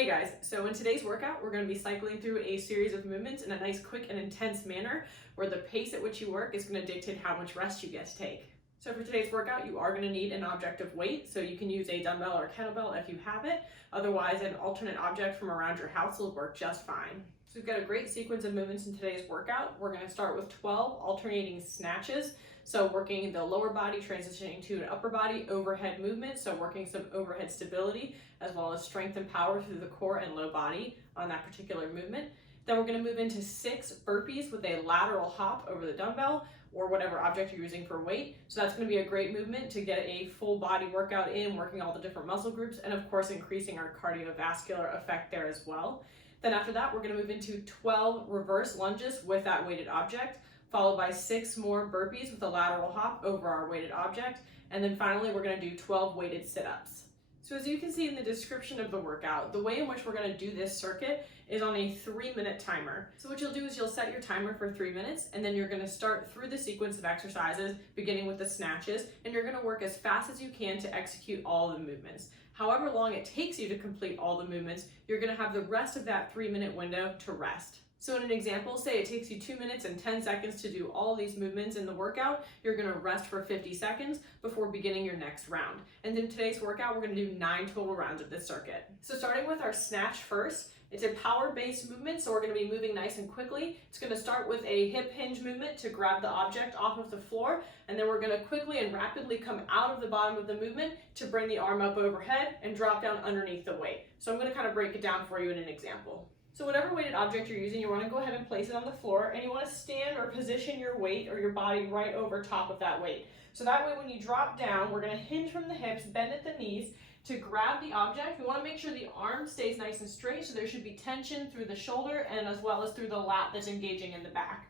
Hey guys, so in today's workout, we're going to be cycling through a series of movements in a nice, quick, and intense manner where the pace at which you work is going to dictate how much rest you get to take. So for today's workout, you are going to need an object of weight, so you can use a dumbbell or kettlebell if you have it. Otherwise, an alternate object from around your house will work just fine. So we've got a great sequence of movements in today's workout. We're going to start with 12 alternating snatches. So working the lower body, transitioning to an upper body overhead movement. So working some overhead stability, as well as strength and power through the core and low body on that particular movement. Then we're going to move into 6 burpees with a lateral hop over the dumbbell or whatever object you're using for weight. So that's going to be a great movement to get a full body workout in, working all the different muscle groups, and of course increasing our cardiovascular effect there as well. Then after that, we're going to move into 12 reverse lunges with that weighted object, followed by 6 more burpees with a lateral hop over our weighted object. And then finally, we're going to do 12 weighted sit-ups. So as you can see in the description of the workout, the way in which we're going to do this circuit is on a 3-minute timer. So what you'll do is you'll set your timer for 3 minutes, and then you're going to start through the sequence of exercises, beginning with the snatches, and you're going to work as fast as you can to execute all the movements. However long it takes you to complete all the movements, you're going to have the rest of that 3-minute window to rest. So in an example, say it takes you 2 minutes and 10 seconds to do all these movements in the workout, you're going to rest for 50 seconds before beginning your next round. And in today's workout, we're going to do 9 total rounds of this circuit. So starting with our snatch first, it's a power-based movement, so we're going to be moving nice and quickly. It's going to start with a hip hinge movement to grab the object off of the floor, and then we're going to quickly and rapidly come out of the bottom of the movement to bring the arm up overhead and drop down underneath the weight. So I'm going to kind of break it down for you in an example. So whatever weighted object you're using, you want to go ahead and place it on the floor, and you want to stand or position your weight or your body right over top of that weight. So that way when you drop down, we're going to hinge from the hips, bend at the knees to grab the object. We want to make sure the arm stays nice and straight, so there should be tension through the shoulder and as well as through the lat that's engaging in the back.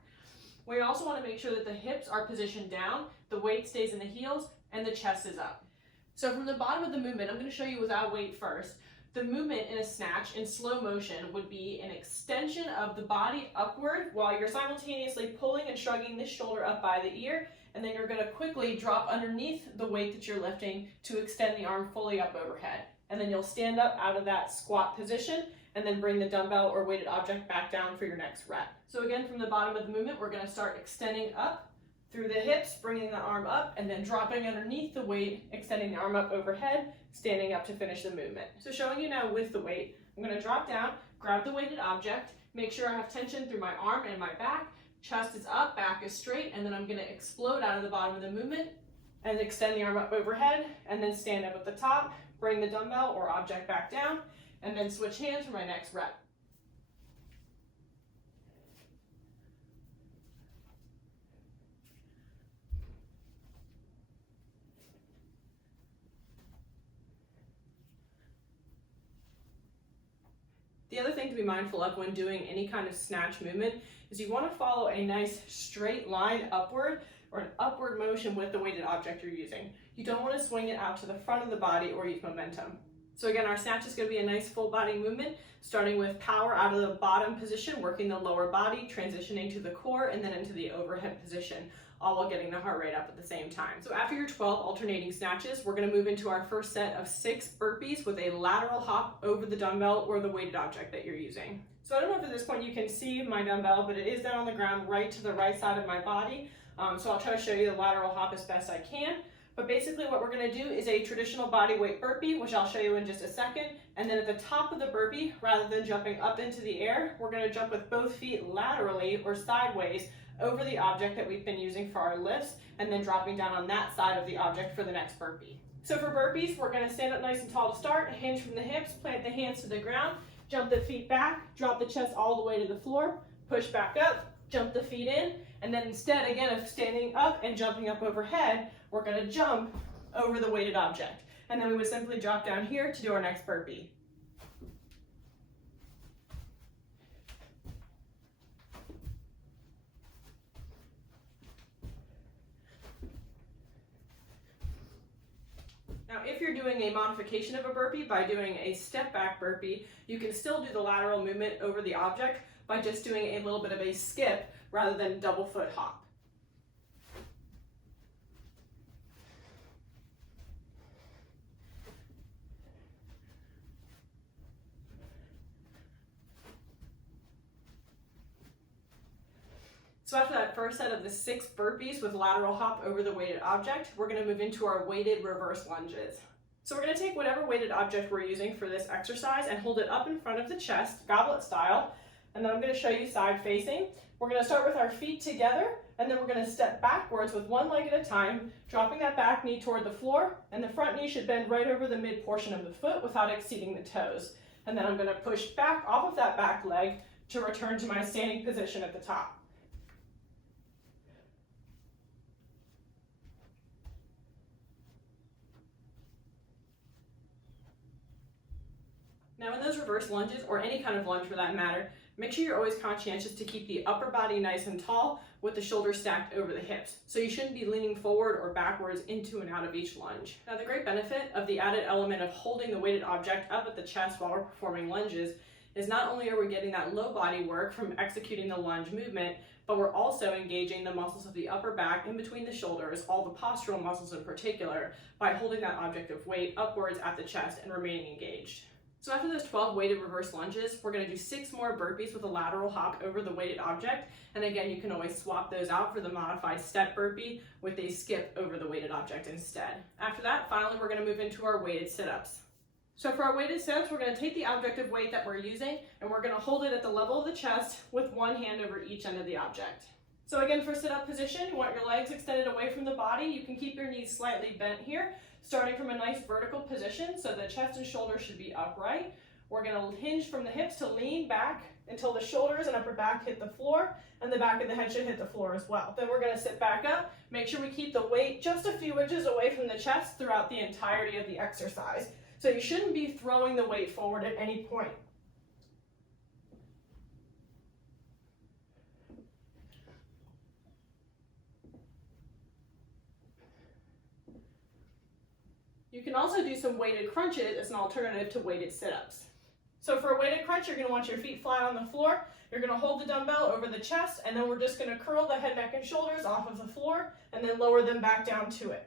We also want to make sure that the hips are positioned down, the weight stays in the heels, and the chest is up. So from the bottom of the movement, I'm going to show you without weight first. The movement in a snatch in slow motion would be an extension of the body upward while you're simultaneously pulling and shrugging this shoulder up by the ear, and then you're going to quickly drop underneath the weight that you're lifting to extend the arm fully up overhead. And then you'll stand up out of that squat position and then bring the dumbbell or weighted object back down for your next rep. So again, from the bottom of the movement, we're going to start extending up through the hips, bringing the arm up, and then dropping underneath the weight, extending the arm up overhead, standing up to finish the movement. So showing you now with the weight, I'm going to drop down, grab the weighted object, make sure I have tension through my arm and my back, chest is up, back is straight, and then I'm going to explode out of the bottom of the movement and extend the arm up overhead, and then stand up at the top, bring the dumbbell or object back down, and then switch hands for my next rep. The other thing to be mindful of when doing any kind of snatch movement is you want to follow a nice straight line upward or an upward motion with the weighted object you're using. You don't want to swing it out to the front of the body or use momentum. So again, our snatch is going to be a nice full body movement, starting with power out of the bottom position, working the lower body, transitioning to the core, and then into the overhead position, all while getting the heart rate up at the same time. So after your 12 alternating snatches, we're going to move into our first set of 6 burpees with a lateral hop over the dumbbell or the weighted object that you're using. So I don't know if at this point you can see my dumbbell, but it is down on the ground right to the right side of my body. So I'll try to show you the lateral hop as best I can. But basically what we're going to do is a traditional body weight burpee, which I'll show you in just a second. And then at the top of the burpee, rather than jumping up into the air, we're going to jump with both feet laterally or sideways over the object that we've been using for our lifts, and then dropping down on that side of the object for the next burpee. So for burpees, we're going to stand up nice and tall to start, hinge from the hips, plant the hands to the ground, jump the feet back, drop the chest all the way to the floor, push back up, jump the feet in, and then instead, again, of standing up and jumping up overhead, we're going to jump over the weighted object. And then we would simply drop down here to do our next burpee. Now, if you're doing a modification of a burpee by doing a step back burpee, you can still do the lateral movement over the object by just doing a little bit of a skip rather than double foot hop. So after that first set of the 6 burpees with lateral hop over the weighted object, we're going to move into our weighted reverse lunges. So we're going to take whatever weighted object we're using for this exercise and hold it up in front of the chest, goblet style, and then I'm going to show you side facing. We're going to start with our feet together, and then we're going to step backwards with one leg at a time, dropping that back knee toward the floor, and the front knee should bend right over the mid portion of the foot without exceeding the toes. And then I'm going to push back off of that back leg to return to my standing position at the top. Now in those reverse lunges, or any kind of lunge for that matter, make sure you're always conscientious to keep the upper body nice and tall with the shoulders stacked over the hips. So you shouldn't be leaning forward or backwards into and out of each lunge. Now the great benefit of the added element of holding the weighted object up at the chest while we're performing lunges is not only are we getting that low body work from executing the lunge movement, but we're also engaging the muscles of the upper back in between the shoulders, all the postural muscles in particular, by holding that object of weight upwards at the chest and remaining engaged. So after those 12 weighted reverse lunges, we're going to do 6 more burpees with a lateral hop over the weighted object. And again, you can always swap those out for the modified step burpee with a skip over the weighted object instead. After that, finally, we're going to move into our weighted sit-ups. So for our weighted sit-ups, we're going to take the object of weight that we're using, and we're going to hold it at the level of the chest with one hand over each end of the object. So again, for sit-up position, you want your legs extended away from the body. You can keep your knees slightly bent here, starting from a nice vertical position, so the chest and shoulders should be upright. We're going to hinge from the hips to lean back until the shoulders and upper back hit the floor, and the back of the head should hit the floor as well. Then we're going to sit back up. Make sure we keep the weight just a few inches away from the chest throughout the entirety of the exercise. So you shouldn't be throwing the weight forward at any point. You can also do some weighted crunches as an alternative to weighted sit-ups. So for a weighted crunch, you're going to want your feet flat on the floor. You're going to hold the dumbbell over the chest, and then we're just going to curl the head, neck, and shoulders off of the floor, and then lower them back down to it.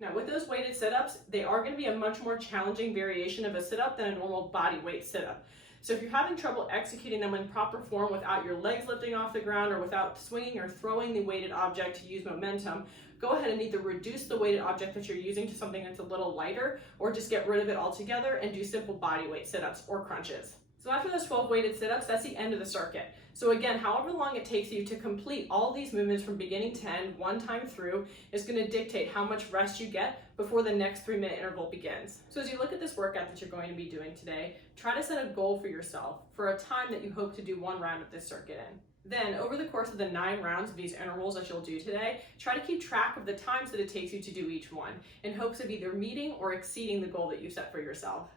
Now with those weighted sit-ups, they are going to be a much more challenging variation of a sit-up than a normal body weight sit-up. So if you're having trouble executing them in proper form without your legs lifting off the ground or without swinging or throwing the weighted object to use momentum, go ahead and either reduce the weighted object that you're using to something that's a little lighter, or just get rid of it altogether and do simple body weight sit-ups or crunches. So after those 12 weighted sit-ups, that's the end of the circuit. So again, however long it takes you to complete all these movements from beginning to end, one time through, is going to dictate how much rest you get before the next 3-minute interval begins. So as you look at this workout that you're going to be doing today, try to set a goal for yourself for a time that you hope to do 1 round of this circuit in. Then, over the course of the 9 rounds of these intervals that you'll do today, try to keep track of the times that it takes you to do each one, in hopes of either meeting or exceeding the goal that you set for yourself.